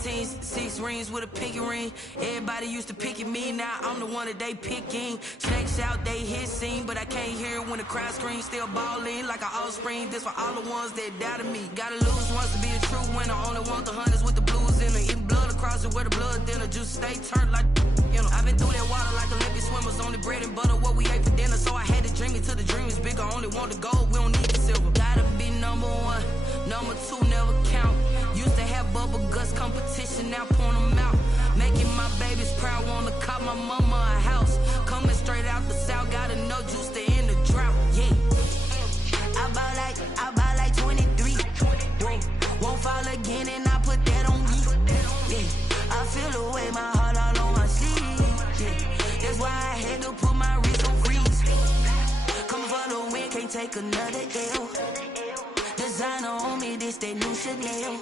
15, 6 rings with a pinky ring. Everybody used to pick at me, now I'm the one that they picking. Snakes out, they hit scene, but I can't hear it when the crowd screams. Still ballin' like an offspring. This for all the ones that doubted me. Gotta lose once to be a true winner. Only want the hunters with the blues in it. Eating blood across it where the blood dinner. Juice stay turned like, you know. I've been through that water like Olympic swimmers. Only bread and butter, what we ate for dinner. So I had to dream it till the dream is bigger. Only want the gold, we don't need the silver. Gotta be number one, number two never count. Used to have bubble guts competition, now point them out. Making my babies proud, wanna cop my mama a house. Coming straight out the south, gotta know juice to end the drought. Yeah, I bought like 23. Won't fall again, and I put that on me. Yeah, I feel the way, my heart all on my sleeve. Yeah, that's why I had to put my wrist on freeze. Coming for the win, can't take another L. Designer on me, this that new Chanel.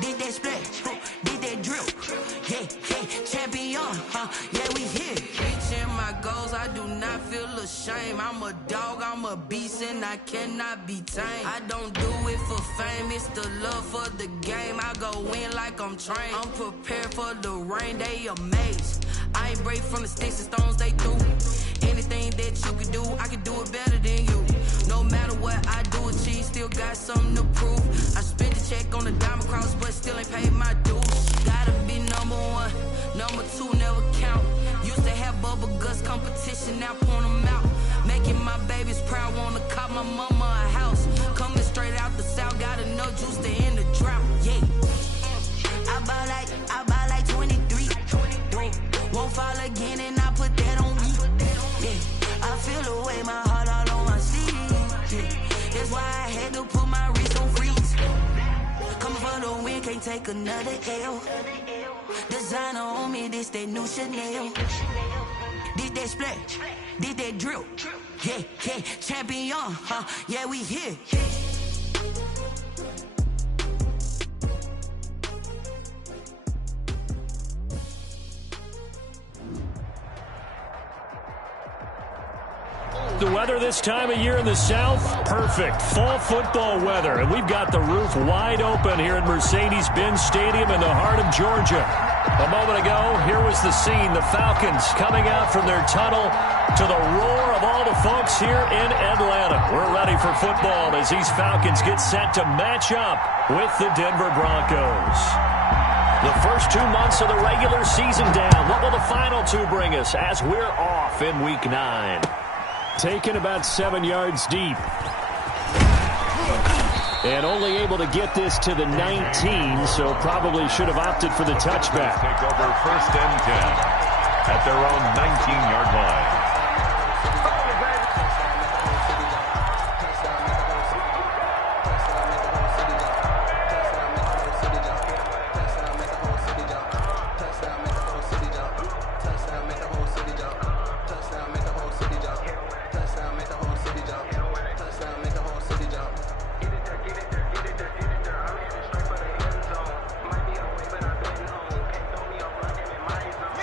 Did that splash, did that drill. Yeah, champion, yeah, we here. Reaching my goals, I do not feel ashamed. I'm a dog, I'm a beast, and I cannot be tamed. I don't do it for fame, it's the love for the game. I go in like I'm trained. I'm prepared for the rain, they amazed. I ain't break from the sticks and stones they threw. Anything that you can do, I can do it better than you. No matter what I do, achieve, still got something to prove. I spent the check on the diamond cross, but still ain't paid my dues. Gotta be number one, number two never count. Used to have bubble guts competition, now point them out. Making my babies proud, wanna cop my mama a house. Coming straight out the south, gotta know juice to end the drought. Yeah, I bought like 23. Won't fall again, and I put that on me. Yeah, I feel the way, my heart all on my sleeve. Yeah, that's why I had to put my wrist on freeze. Coming for the win, can't take another L. Designer on me, this that new Chanel. Did that splash, did that drill. Yeah, champion, yeah, we here. The weather this time of year in the South, perfect. Fall football weather, and we've got the roof wide open here at Mercedes-Benz Stadium in the heart of Georgia. A moment ago, here was the scene. The Falcons coming out from their tunnel to the roar of all the folks here in Atlanta. We're ready for football as these Falcons get set to match up with the Denver Broncos. The first 2 months of the regular season down. What will the final two bring us as we're off in Week 9? Taken about 7 yards deep. And only able to get this to the 19, so probably should have opted for the touchback. Take over 1st and 10 at their own 19-yard line.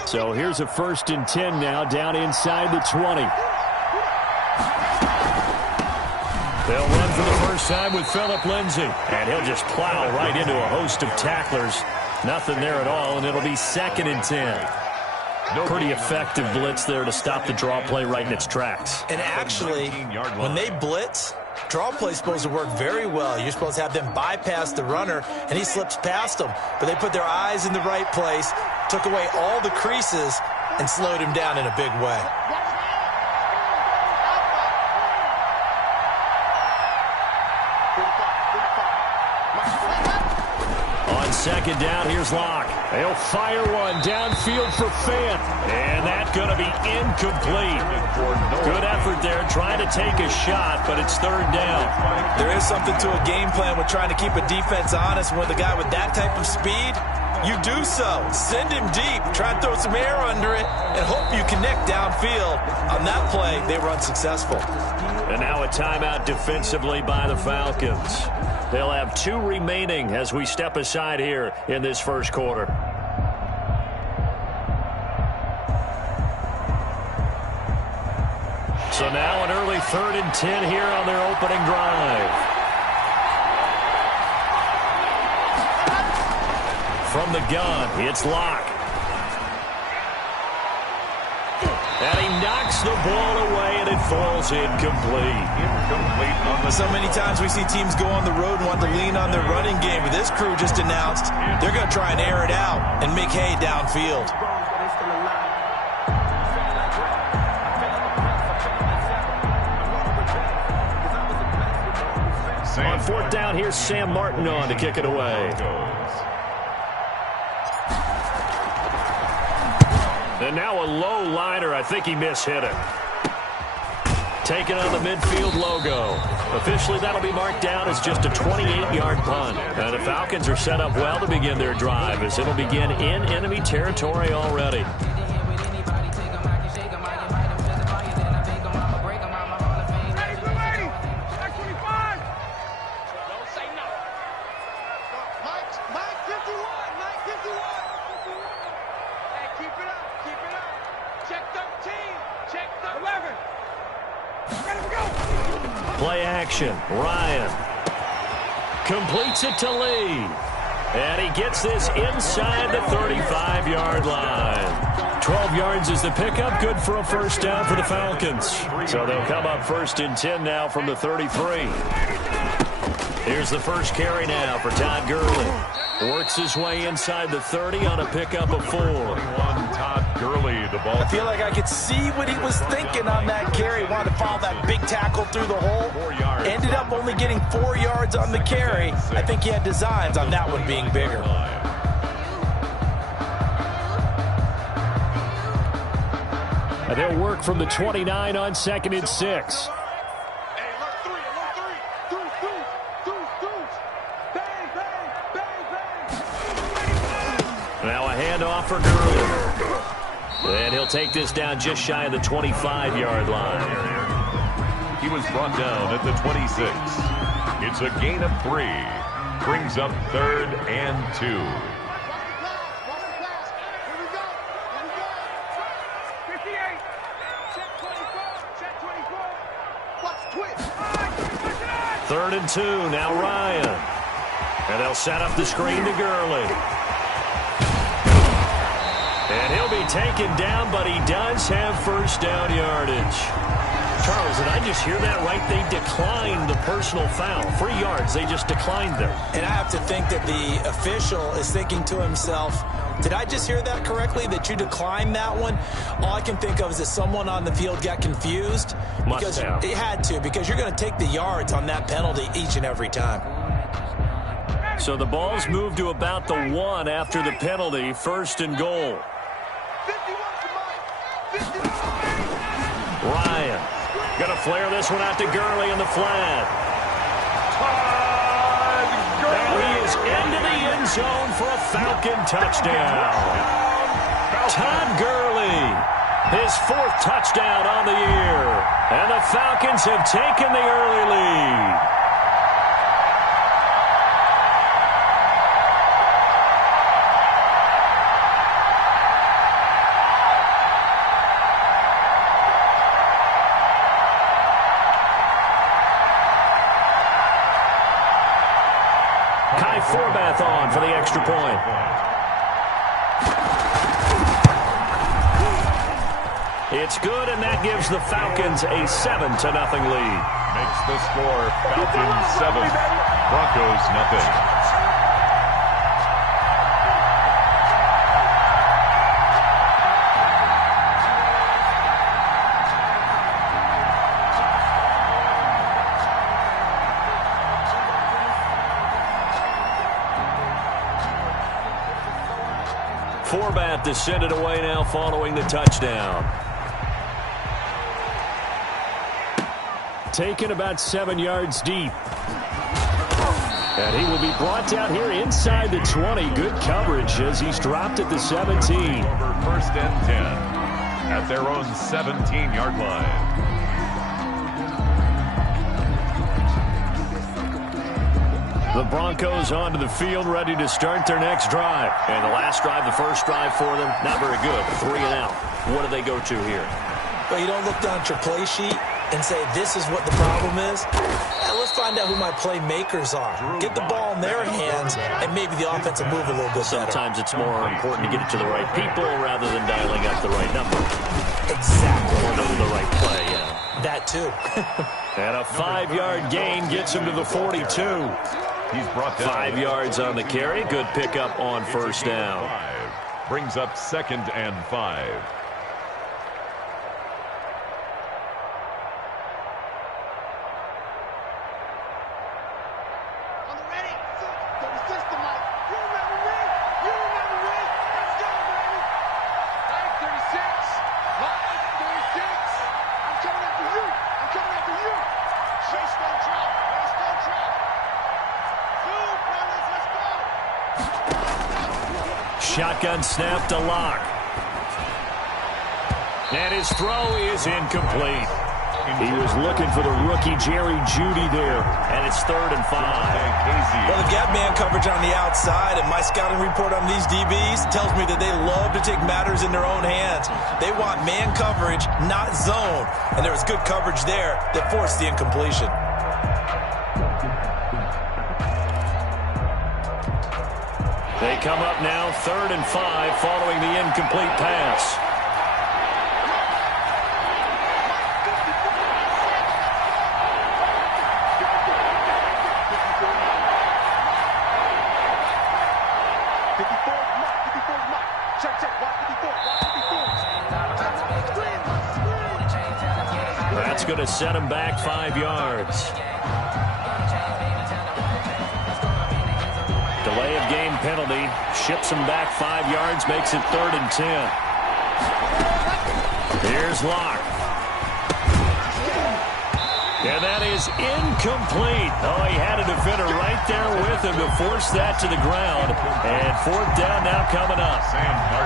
So here's a 1st and 10 now, down inside the 20. They'll run for the first time with Phillip Lindsay. And he'll just plow right into a host of tacklers. Nothing there at all, and it'll be 2nd and 10. Pretty effective blitz there to stop the draw play right in its tracks. And actually, when they blitz, draw play is supposed to work very well. You're supposed to have them bypass the runner, and he slips past them. But they put their eyes in the right place, took away all the creases, and slowed him down in a big way. On 2nd down, here's Locke. They'll fire one downfield for Fant. And that's going to be incomplete. Good effort there, trying to take a shot, but it's 3rd down. There is something to a game plan with trying to keep a defense honest. With a guy with that type of speed, you do so. Send him deep. Try and throw some air under it and hope you connect downfield. On that play, they were unsuccessful. And now a timeout defensively by the Falcons. They'll have 2 remaining as we step aside here in this first quarter. So now an early 3rd and 10 here on their opening drive. from the gun. It's Locke. And he knocks the ball away, and it falls incomplete. So many times we see teams go on the road and want to lean on their running game, but this crew just announced they're going to try and air it out and make hay downfield. On fourth down, here's Sam Martin on to kick it away. And now a low liner. I think he mishit it. Taken on the midfield logo. Officially, that'll be marked down as just a 28-yard punt. And the Falcons are set up well to begin their drive as it'll begin in enemy territory already. Play action. Ryan completes it to Lee. And he gets this inside the 35-yard line. 12 yards is the pickup. Good for a first down for the Falcons. So they'll come up 1st and 10 now from the 33. Here's the first carry now for Todd Gurley. Works his way inside the 30 on a pickup of 4. Todd Gurley, the ball. I feel like I could see what he was thinking on that carry. Wanted to follow that big tackle through the hole. Ended up only getting 4 yards on the carry. I think he had designs on that one being bigger. And they'll work from the 29 on 2nd and 6. Now a handoff for Gurley. And he'll take this down just shy of the 25-yard line. He was brought down at the 26. It's a gain of 3. Brings up 3rd and 2. Third and 2, now Ryan. And they'll set up the screen to Gurley. And he'll be taken down, but he does have first down yardage. Charles, did I just hear that right? They declined the personal foul. 3 yards, they just declined them. And I have to think that the official is thinking to himself, did I just hear that correctly, that you declined that one? All I can think of is that someone on the field got confused. Must have. It had to, because you're going to take the yards on that penalty each and every time. So the ball's moved to about the 1 after the penalty, 1st and goal. Ryan going to flare this one out to Gurley in the flat. And he is into the end zone for a Falcon touchdown. Todd Gurley, his 4th touchdown on the year. And the Falcons have taken the early lead. Forbath on for the extra point. It's good, and that gives the Falcons a 7-0 lead. Makes the score Falcons 7, Broncos nothing. Forbath to send it away now following the touchdown. Taken about 7 yards deep. And he will be brought down here inside the 20. Good coverage as he's dropped at the 17. Over 1st and 10 at their own 17-yard line. The Broncos onto the field, ready to start their next drive. And the last drive, the first drive for them, not very good. 3 and out. What do they go to here? Well, you don't look down at your play sheet and say this is what the problem is? Let's find out who my playmakers are. Get the ball in their hands, and maybe the offense will move a little bit better. Sometimes it's more important to get it to the right people rather than dialing up the right number. Exactly. Or the right play, yeah. That too. And a 5-yard gain gets him to the 42. He's brought down 5 yards on the carry. Good pickup on first down. Brings up 2nd and 5. Shotgun snap to Locke. And his throw is incomplete. He was looking for the rookie Jerry Jeudy there. And it's 3rd and 5. Well, they've got man coverage on the outside, and my scouting report on these DBs tells me that they love to take matters in their own hands. They want man coverage, not zone. And there was good coverage there that forced the incompletion. They come up now 3rd and 5 following the incomplete pass. That's going to set him back 5 yards. Delay of game penalty ships him back 5 yards, makes it 3rd and 10. Here's Locke. And that is incomplete. Oh, he had a defender right there with him to force that to the ground. And 4th down now coming up.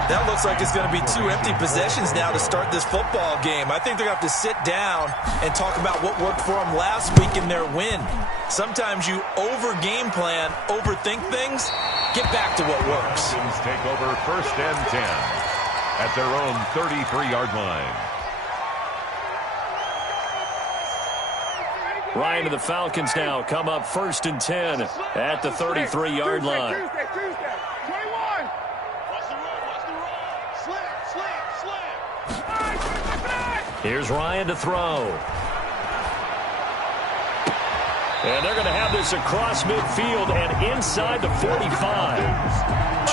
That looks like it's going to be 2 empty possessions now to start this football game. I think they're going to have to sit down and talk about what worked for them last week in their win. Sometimes you over-game plan, overthink things. Get back to what works. Take over 1st and 10 at their own 33-yard line. Ryan and the Falcons now come up 1st and 10 at the 33-yard line. Tuesday, 21. Here's Ryan to throw. And they're going to have this across midfield and inside the 45.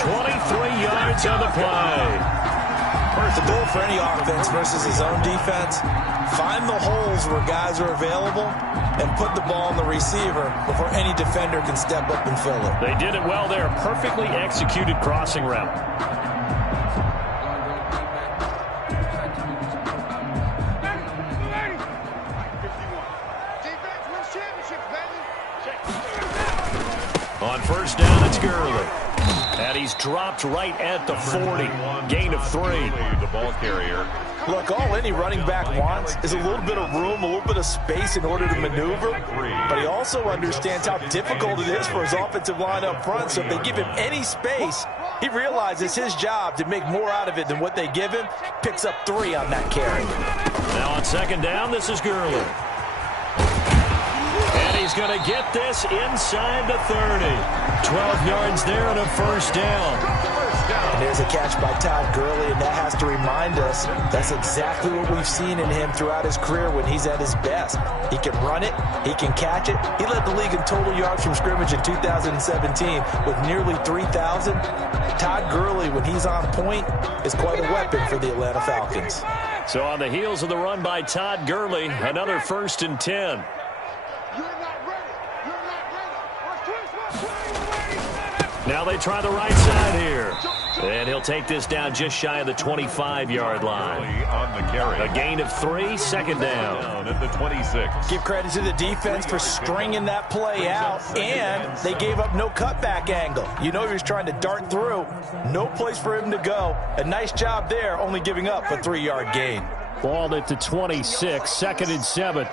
23 yards on the play. The goal for any offense versus his own defense, find the holes where guys are available and put the ball on the receiver before any defender can step up and fill it. They did it well there. Perfectly executed crossing route. On first down, it's Gurley. And he's dropped right at the 40. Gain of 3. The ball carrier. Look, all any running back wants is a little bit of room, a little bit of space in order to maneuver. But he also understands how difficult it is for his offensive line up front. So if they give him any space, he realizes his job to make more out of it than what they give him. Picks up 3 on that carry. Now on second down, this is Gurley. And he's going to get this inside the 30. 12 yards there and a first down. And there's a catch by Todd Gurley, and that has to remind us that's exactly what we've seen in him throughout his career when he's at his best. He can run it. He can catch it. He led the league in total yards from scrimmage in 2017 with nearly 3,000. Todd Gurley, when he's on point, is quite a weapon for the Atlanta Falcons. So on the heels of the run by Todd Gurley, another 1st and 10. Now they try the right side here. And he'll take this down just shy of the 25-yard line. On the carry. A gain of 3, second down. At the 26. Give credit to the defense for stringing that play out, and they gave up no cutback angle. You know he was trying to dart through. No place for him to go. A nice job there, only giving up a 3-yard gain. Ball at the 26, 2nd and 7.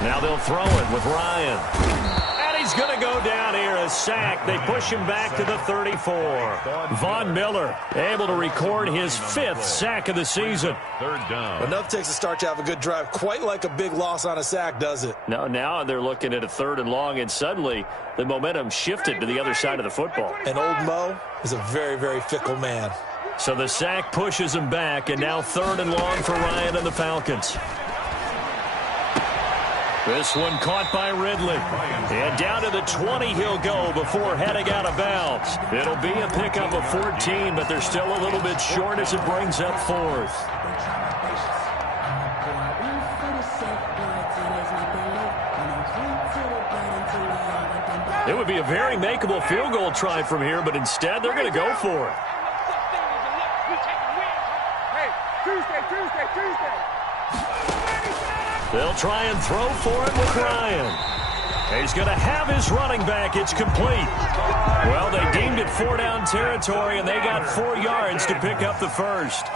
Now they'll throw it with Ryan. he's going to go down here, a sack. They push him back to the 34. Von Miller able to record his 5th sack of the season. Third down. Enough takes to start to have a good drive. Quite like a big loss on a sack, does it? Now they're looking at a 3rd and long, and suddenly the momentum shifted to the other side of the football. And old Mo is a very, very fickle man. So the sack pushes him back, and now 3rd and long for Ryan and the Falcons. This one caught by Ridley. And down to the 20 he'll go before heading out of bounds. It'll be a pickup of 14, but they're still a little bit short as it brings up 4th. It would be a very makeable field goal try from here, but instead they're going to go for it. They'll try and throw for it with Ryan. He's going to have his running back. It's complete. Well, they deemed it 4-down territory, and they got 4 yards to pick up the first.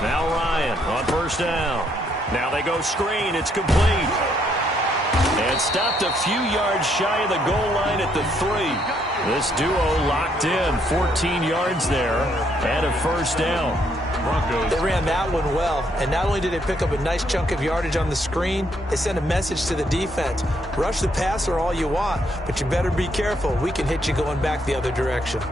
Now Ryan on 1st down. Now they go screen. It's complete. And stopped a few yards shy of the goal line at the 3. This duo locked in 14 yards there and a 1st down. Broncos. They ran that one well, and not only did they pick up a nice chunk of yardage on the screen, they sent a message to the defense. Rush the passer all you want, but you better be careful. We can hit you going back the other direction.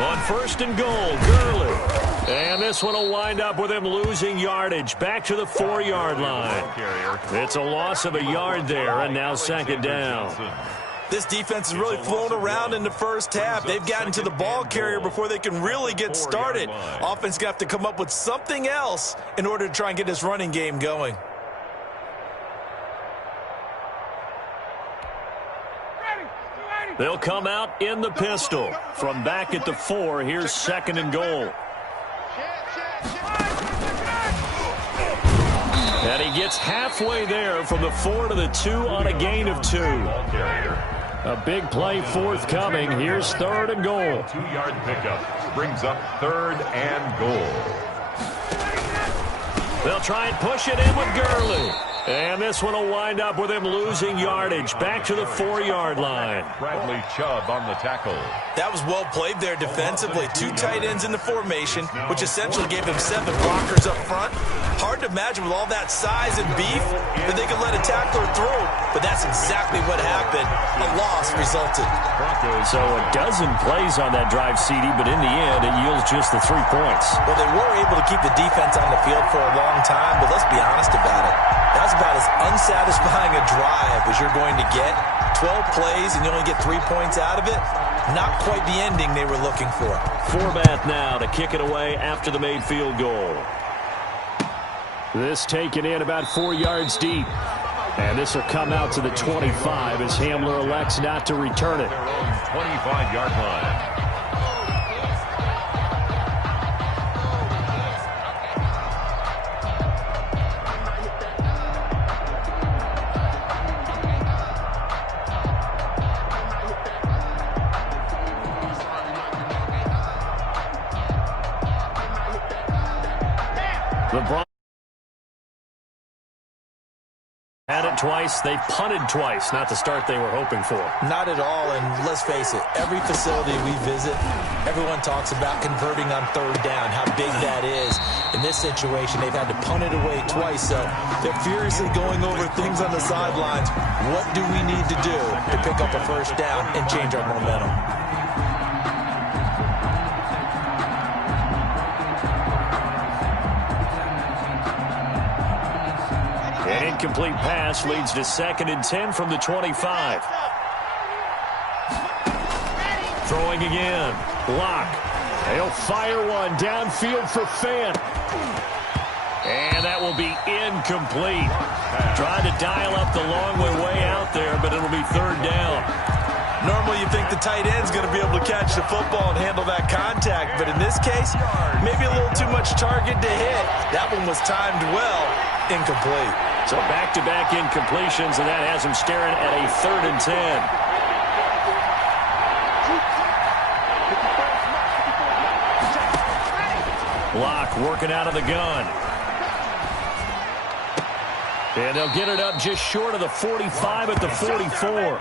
On 1st and goal, Gurley. And this one will wind up with him losing yardage back to the 4-yard line. It's a loss of a yard there, and now 2nd down. This defense has really flown around in the first half. They've gotten to the ball carrier before they can really get started. Offense going to have to come up with something else in order to try and get this running game going. They'll come out in the pistol. From back at the 4, here's 2nd and goal. And he gets halfway there from the 4 to the 2 on a gain of 2. A big play forthcoming. Here's 3rd and goal. 2-yard pickup brings up 3rd and goal. They'll try and push it in with Gurley. And this one will wind up with him losing yardage back to the 4-yard line. Bradley Chubb on the tackle. That was well played there defensively. 2 tight ends in the formation, which essentially gave him 7 blockers up front. Hard to imagine with all that size and beef that they could let a tackler through, but that's exactly what happened. A loss resulted. So a dozen plays on that drive, CD, but in the end, it yields just the 3 points. Well, they were able to keep the defense on the field for a long time, but let's be honest about it. That's about as unsatisfying a drive as you're going to get. 12 plays and you only get 3 points out of it. Not quite the ending they were looking for. Forbath now to kick it away after the made field goal. This taken in about 4 yards deep. And this will come out to the 25 as Hamler elects not to return it. Their own 25-yard line. The Broncos had it twice. They punted twice. Not the start they were hoping for. Not at all, and let's face it, every facility we visit, everyone talks about converting on 3rd down, how big that is. In this situation, they've had to punt it away twice, so they're furiously going over things on the sidelines. What do we need to do to pick up a 1st down and change our momentum? An incomplete pass leads to 2nd and 10 from the 25. Throwing again. Lock. They'll fire one downfield for Fant. And that will be incomplete. Trying to dial up the long way out there, but it'll be third down. Normally you think the tight end's going to be able to catch the football and handle that contact, but in this case, maybe a little too much target to hit. That one was timed well, incomplete. So back-to-back incompletions, and that has him staring at a 3rd and 10. Block working out of the gun. And they'll get it up just short of the 45 at the 44.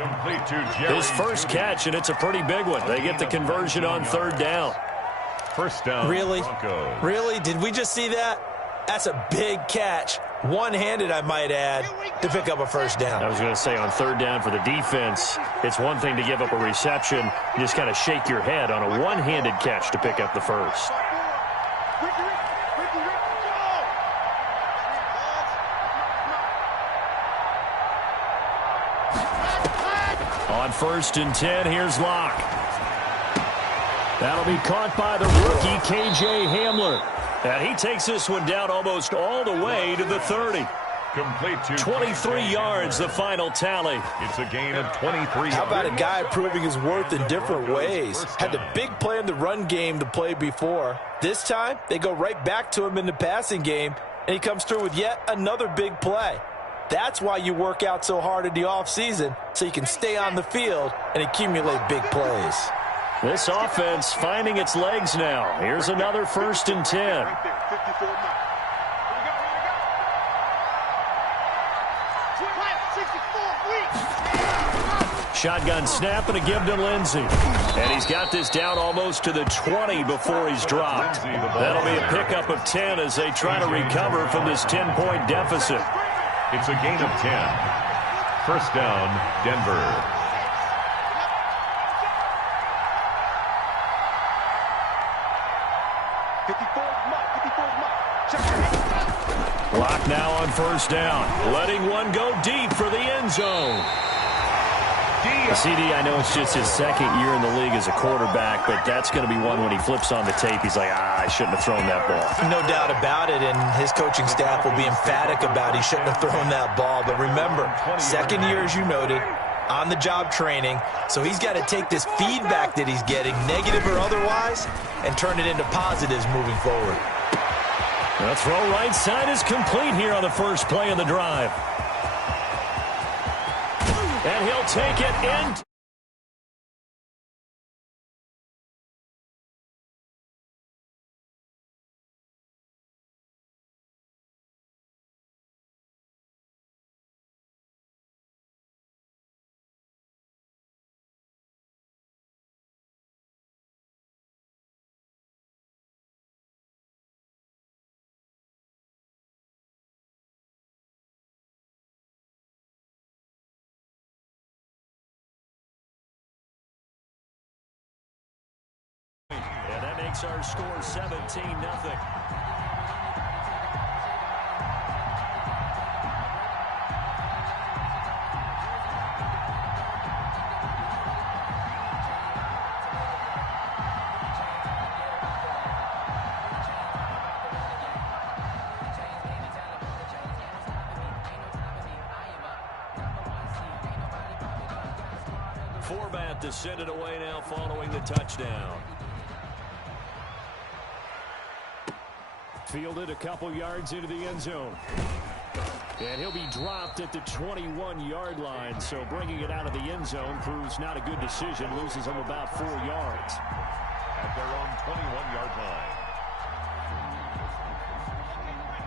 His first catch, and it's a pretty big one. They get the conversion on 3rd down. First down. Really? Broncos. Really? Did we just see that? That's a big catch. One-handed, I might add, to pick up a first down. I was going to say on 3rd down for the defense, it's one thing to give up a reception. You just kind of shake your head on a one-handed catch to pick up the first. On 1st and 10, here's Locke. That'll be caught by the rookie, K.J. Hamler. And he takes this one down almost all the way to the 30. Complete to 23 yards, the final tally. It's a gain of 23 How about a yards. guy proving his worth in different ways? Had the big play in the run game to play before. This time, they go right back to him in the passing game, and he comes through with yet another big play. That's why you work out so hard in the offseason, so you can stay on the field and accumulate big plays. This offense finding its legs now. Here's another 1st and 10. Shotgun snap and a give to Lindsey. And he's got this down almost to the 20 before he's dropped. That'll be a pickup of 10 as they try to recover from this 10-point deficit. It's a gain of 10. First down, Denver. Block now on 1st down. Letting one go deep for the end zone. CD, I know it's just his 2nd year in the league as a quarterback, but that's going to be one when he flips on the tape. He's like, I shouldn't have thrown that ball. No doubt about it, and his coaching staff will be emphatic about he shouldn't have thrown that ball. But remember, 2nd year, as you noted, on-the-job training, so he's got to take this feedback that he's getting, negative or otherwise, and turn it into positives moving forward. The throw right side is complete here on the first play of the drive. And he'll take it in. And that makes our score 17-0. Forbat to send it away now following the touchdown. Fielded a couple yards into the end zone. And he'll be dropped at the 21-yard line. So bringing it out of the end zone proves not a good decision. Loses him about 4 yards. At their own 21-yard line.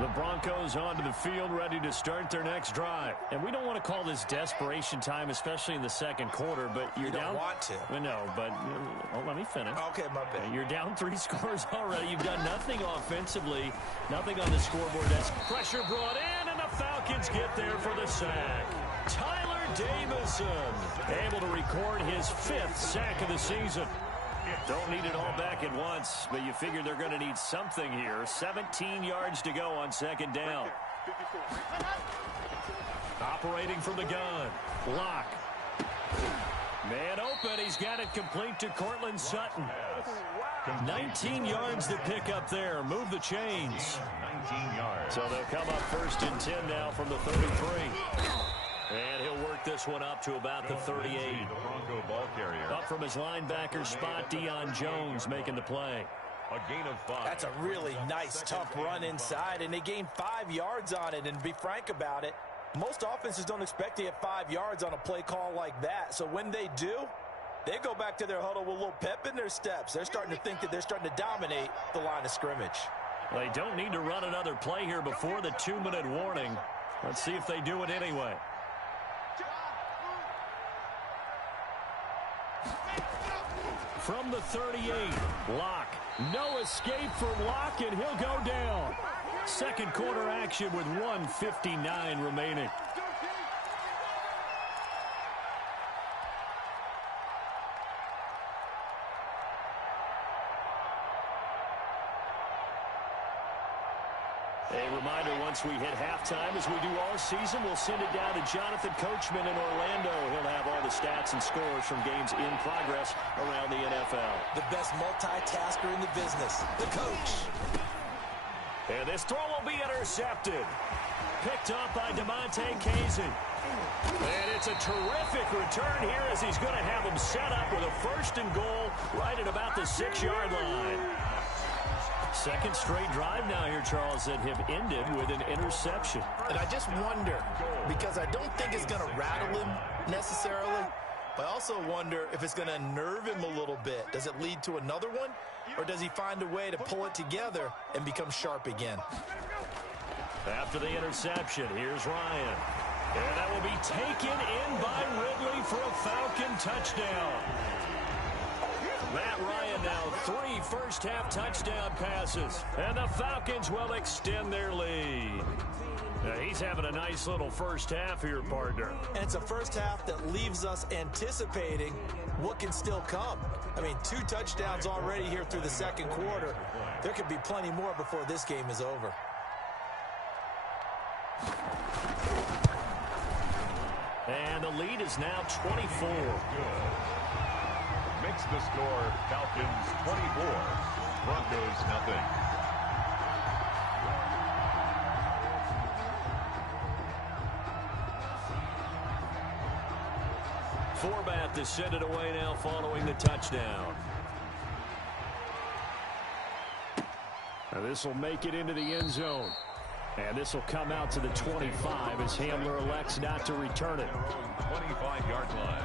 The Broncos onto the field, ready to start their next drive. And we don't want to call this desperation time, especially in the 2nd quarter, but you're You down. don't want to. No, but let me finish. Okay, my bad. You're down 3 scores already. You've done nothing offensively, nothing on the scoreboard. That's pressure brought in, and the Falcons get there for the sack. Tyler Davison able to record his 5th sack of the season. Don't need it all back at once, but you figure they're going to need something here. 17 yards to go on 2nd down. Operating from the gun. Lock. Man open. He's got it complete to Cortland Sutton. 19 yards to pick up there. Move the chains. 19 yards. So they'll come up 1st and 10 now from the 33. And he'll work this one up to about the 38. The Bronco ball carrier. Up from his linebacker spot, Deion Jones making the play. A gain of 5. That's a really nice, tough run inside, and they gained 5 yards on it. And to be frank about it, most offenses don't expect to get 5 yards on a play call like that. So when they do, they go back to their huddle with a little pep in their steps. They're starting to think that they're starting to dominate the line of scrimmage. They don't need to run another play here before the 2-minute warning. Let's see if they do it anyway. From the 38, Locke. No escape from Locke, and he'll go down. Second quarter action with 1:59 remaining. A reminder, once we hit halftime, as we do all season, we'll send it down to Jonathan Coachman in Orlando. He'll have all the stats and scores from games in progress around the NFL. The best multitasker in the business, the coach. And this throw will be intercepted. Picked up by DeMonte Casey. And it's a terrific return here as he's going to have him set up with a 1st and goal right at about the 6-yard line. Second straight drive now here, Charles, that have ended with an interception. And I just wonder, because I don't think it's going to rattle him necessarily, but I also wonder if it's going to nerve him a little bit. Does it lead to another one, or does he find a way to pull it together and become sharp again? After the interception, here's Ryan. And that will be taken in by Ridley for a Falcon touchdown. Matt Ryan now 3 first-half touchdown passes. And the Falcons will extend their lead. Now, he's having a nice little first half here, partner. And it's a first half that leaves us anticipating what can still come. I mean, 2 touchdowns already here through the second quarter. There could be plenty more before this game is over. And the lead is now 24. Makes the score Falcons 24, Broncos nothing. Forbat to send it away now following the touchdown. Now this will make it into the end zone. And this will come out to the 25 as Hamler elects not to return it. 25-yard line.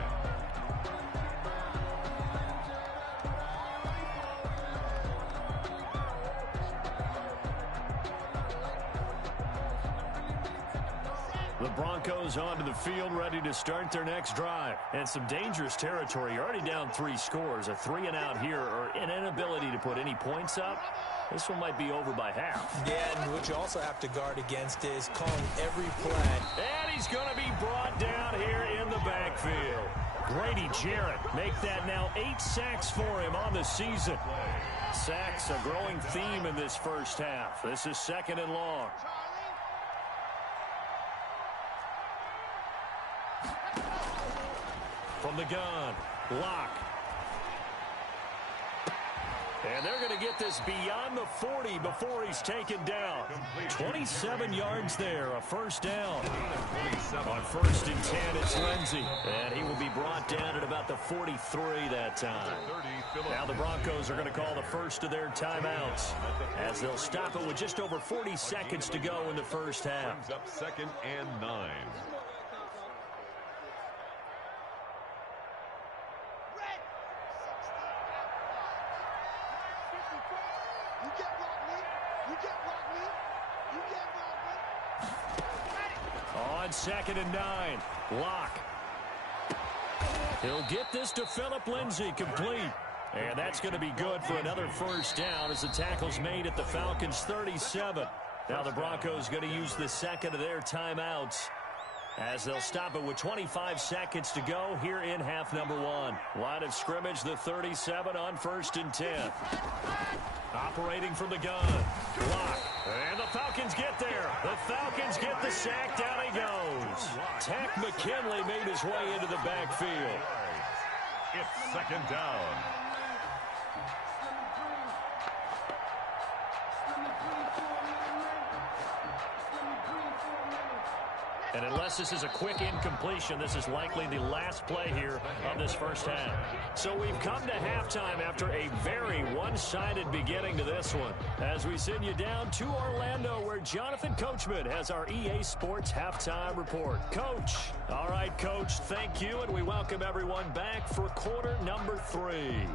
The Broncos onto the field, ready to start their next drive. And some dangerous territory. You're already down 3 scores. A 3-and-out here, or an inability to put any points up. This one might be over by half. Yeah, and what you also have to guard against is calling every play. And he's going to be brought down here in the backfield. Grady Jarrett make that now 8 sacks for him on the season. Sacks a growing theme in this first half. This is 2nd and long. From the gun, Locke. And they're going to get this beyond the 40 before he's taken down. 27 yards there, a first down. On 1st and 10, it's Lindsey. And he will be brought down at about the 43 that time. Now the Broncos are going to call the first of their timeouts, as they'll stop it with just over 40 seconds to go in the first half. Brings up 2nd and 9. On 2nd and 9, Locke. He'll get this to Phillip Lindsay, complete. And that's going to be good for another first down as the tackle's made at the Falcons' 37. Now the Broncos going to use the second of their timeouts, as they'll stop it with 25 seconds to go here in half number 1. Line of scrimmage, the 37 on 1st and 10. Operating from the gun, Locke. And the Falcons get there. The Falcons get the sack. Down he goes. Tack McKinley made his way into the backfield. It's second down. And unless this is a quick incompletion, this is likely the last play here of this first half. So we've come to halftime after a very one-sided beginning to this one. As we send you down to Orlando, where Jonathan Coachman has our EA Sports Halftime Report. Coach. All right, Coach, thank you, and we welcome everyone back for quarter number 3.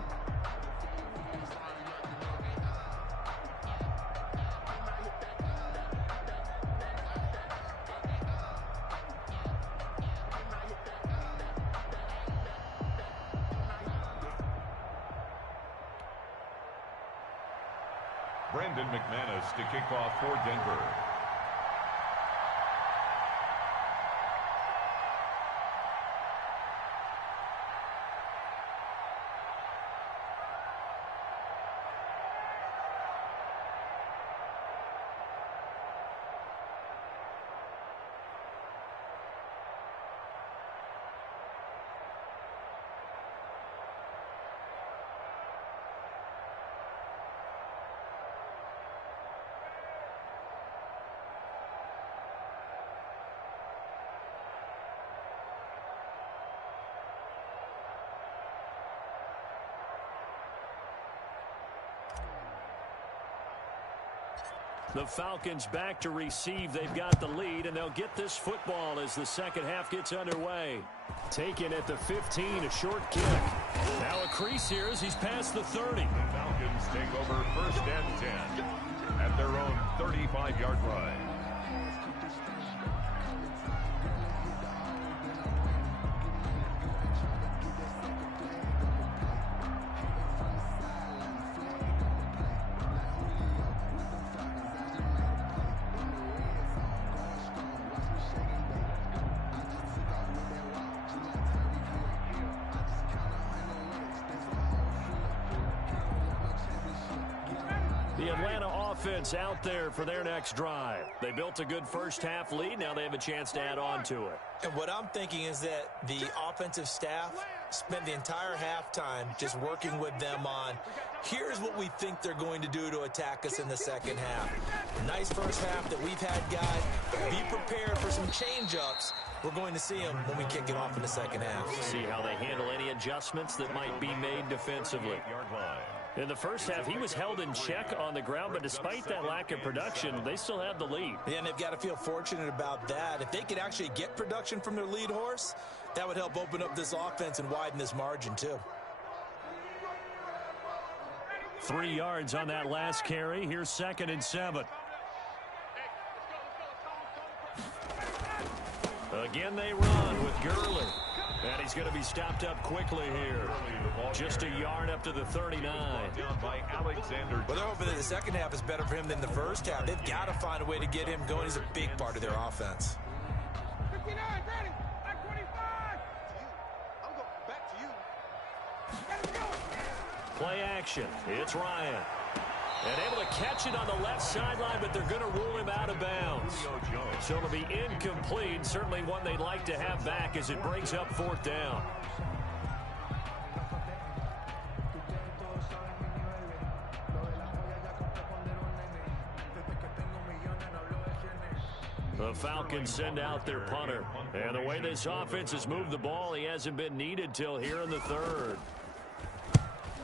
Brandon McManus to kick off for Denver. The Falcons back to receive. They've got the lead, and they'll get this football as the second half gets underway. Taken at the 15, a short kick. Now a crease here as he's past the 30. The Falcons take over first and 10 at their own 35-yard line. The Atlanta offense out there for their next drive. They built a good first half lead. Now they have a chance to add on to it. And what I'm thinking is that the offensive staff spent the entire halftime just working with them on, here's what we think they're going to do to attack us in the second half. Nice first half that we've had, guys. But be prepared for some change-ups. We're going to see them when we kick it off in the second half. See how they handle any adjustments that might be made defensively. In the first half, he was held in check on the ground, but despite that lack of production, they still have the lead. Yeah, and they've got to feel fortunate about that. If they could actually get production from their lead horse, that would help open up this offense and widen this margin, too. 3 yards on that last carry. Here's 2nd and 7. Again, they run with Gurley. And he's going to be stopped up quickly here. Just a yard up to the 39. Down by Alexander. Well, they're hoping that the second half is better for him than the first half. They've got to find a way to get him going. He's a big part of their offense. 59, ready, back 25. I'm going back to you. Play action. It's Ryan. And able to catch it on the left sideline, but they're going to rule him out of bounds. So it'll be incomplete. Certainly one they'd like to have back as it brings up 4th down. The Falcons send out their punter. And the way this offense has moved the ball, he hasn't been needed till here in the 3rd.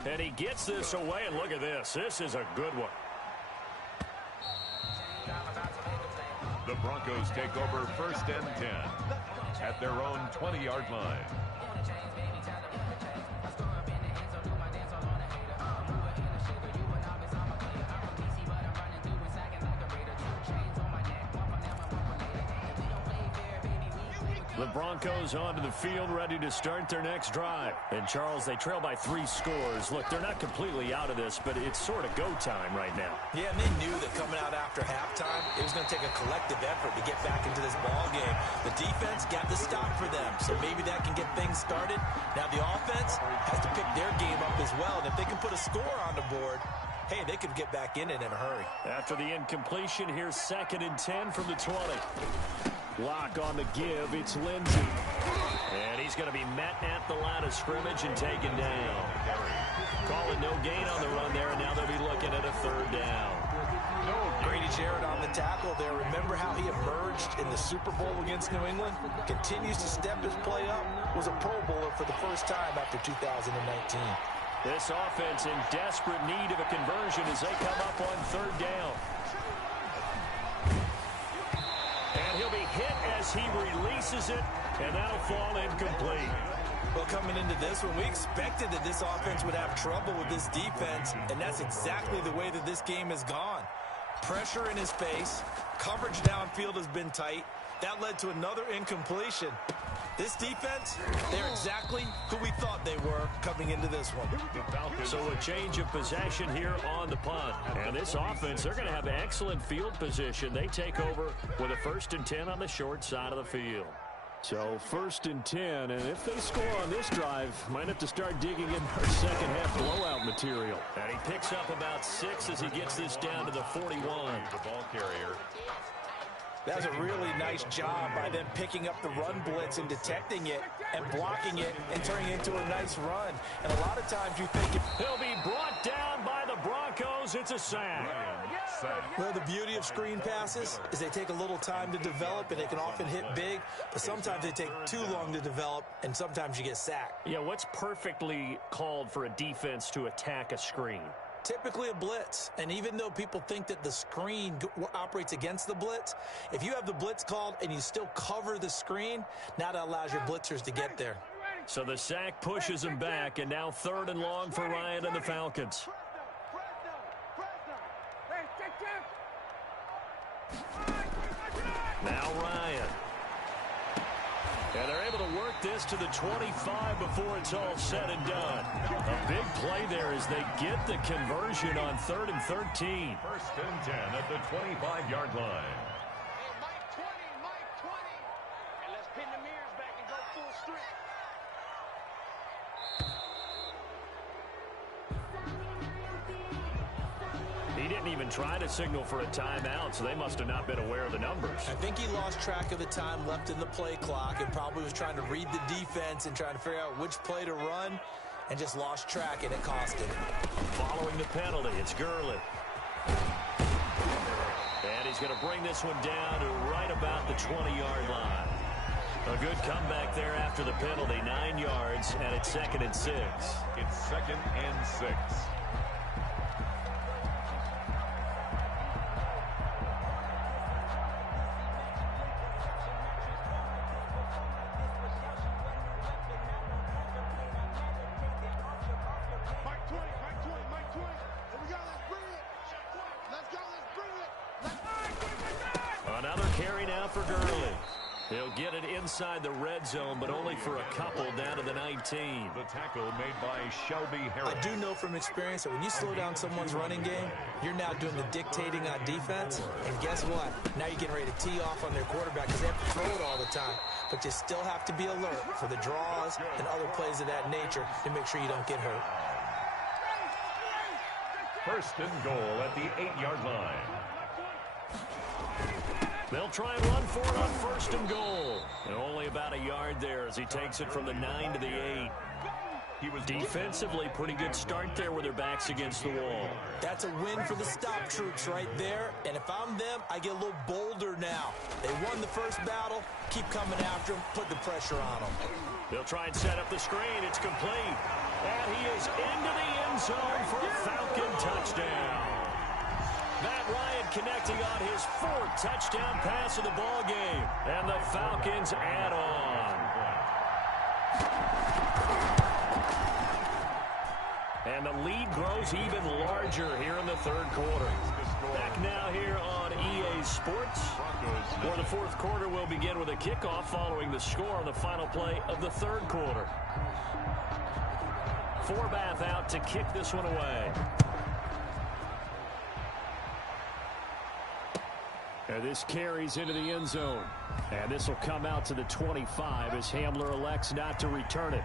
And he gets this away, and look at this. This is a good one. The Broncos take over 1st and 10 at their own 20-yard line. The Broncos onto the field, ready to start their next drive. And, Charles, they trail by 3 scores. Look, they're not completely out of this, but it's sort of go time right now. Yeah, and they knew that coming out after halftime, it was going to take a collective effort to get back into this ball game. The defense got the stop for them, so maybe that can get things started. Now the offense has to pick their game up as well, and if they can put a score on the board, hey, they could get back in it in a hurry. After the incompletion, here's 2nd and 10 from the 20. Lock on the give. It's Lindsey. And he's going to be met at the line of scrimmage and taken down. Calling no gain on the run there, and now they'll be looking at a third down. Grady Jarrett on the tackle there. Remember how he emerged in the Super Bowl against New England? Continues to step his play up. Was a Pro Bowler for the first time after 2019. This offense in desperate need of a conversion as they come up on third down. And he'll be hit as he releases it, and that'll fall incomplete. Well, coming into this one, we expected that this offense would have trouble with this defense, and that's exactly the way that this game has gone. Pressure in his face. Coverage downfield has been tight. That led to another incompletion. This defense, they're exactly who we thought they were coming into this one. So a change of possession here on the punt. And this offense, they're going to have excellent field position. They take over with a 1st and 10 on the short side of the field. So 1st and 10, and if they score on this drive, might have to start digging in our second half blowout material. And he picks up about 6 as he gets this down to the 41. The ball carrier. That's a really nice job by them picking up the run blitz and detecting it and blocking it and turning it into a nice run. And a lot of times you think he'll be brought down by the Broncos. It's a sack. Well, the beauty of screen passes is they take a little time to develop, and they can often hit big, but sometimes they take too long to develop, and sometimes you get sacked. Yeah, what's perfectly called for a defense to attack a screen? Typically a blitz, and even though people think that the screen operates against the blitz, if you have the blitz called and you still cover the screen, now that allows your blitzers to get there. So the sack pushes him back, and now 3rd and long for Ryan and the Falcons. Now Ryan. And they're able to work this to the 25 before it's all said and done. A big play there as they get the conversion on 3rd and 13. 1st and 10 at the 25-yard line. Hey, Mike 20, Mike 20. And let's pin the mirrors back and go full strength. He didn't even try to signal for a timeout, so they must have not been aware of the numbers. I think he lost track of the time left in the play clock and probably was trying to read the defense and trying to figure out which play to run and just lost track, and it cost him. Following the penalty, it's Gurley. And he's going to bring this one down to right about the 20-yard line. A good comeback there after the penalty, 9 yards, and it's 2nd and 6. It's 2nd and 6. For Gurley. He'll get it inside the red zone, but only for a couple down to the 19. The tackle made by Shelby Harris. I do know from experience that when you slow down someone's running game, you're now doing the dictating on defense. And guess what? Now you're getting ready to tee off on their quarterback because they have to throw it all the time. But you still have to be alert for the draws and other plays of that nature to make sure you don't get hurt. 1st and goal at the 8-yard line. They'll try and run for it on 1st and goal. And only about a yard there as he takes it from the 9 to the 8. He was defensively pretty good start there with their backs against the wall. That's a win for the stop troops right there. And if I'm them, I get a little bolder now. They won the first battle. Keep coming after them. Put the pressure on them. They'll try and set up the screen. It's complete. And he is into the end zone for a Falcon touchdown. Matt Ryan connecting on his 4th touchdown pass of the ball game. And the Falcons add on. And the lead grows even larger here in the 3rd quarter. Back now here on EA Sports, where the 4th quarter will begin with a kickoff following the score on the final play of the 3rd quarter. Forbath out to kick this one away. And this carries into the end zone. And this will come out to the 25 as Hamler elects not to return it.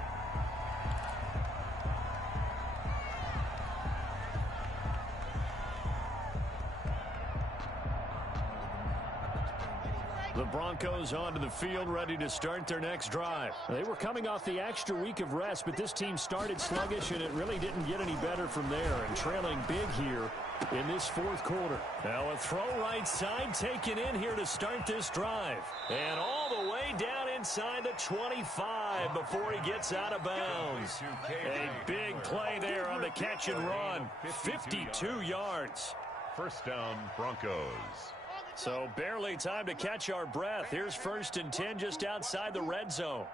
The Broncos onto the field, ready to start their next drive. They were coming off the extra week of rest, but this team started sluggish, and it really didn't get any better from there, and trailing big here in this fourth quarter. Now a throw right side taken in here to start this drive. And all the way down inside the 25 before he gets out of bounds. A big play there on the catch and run. 52 yards. First down, Broncos. So barely time to catch our breath. Here's 1st and 10 just outside the red zone.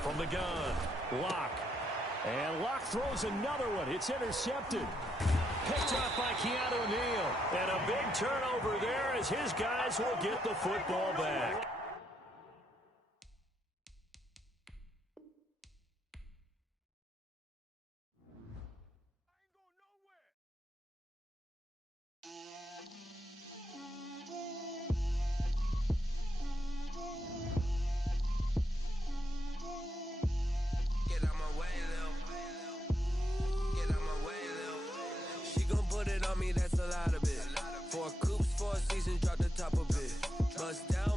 From the gun, Locke. And Locke throws another one. It's intercepted. Picked up by Keanu Neal. And a big turnover there as his guys will get the football back. That's a lot of it. 4 coops, 4 seasons, drop the top of it. Bust down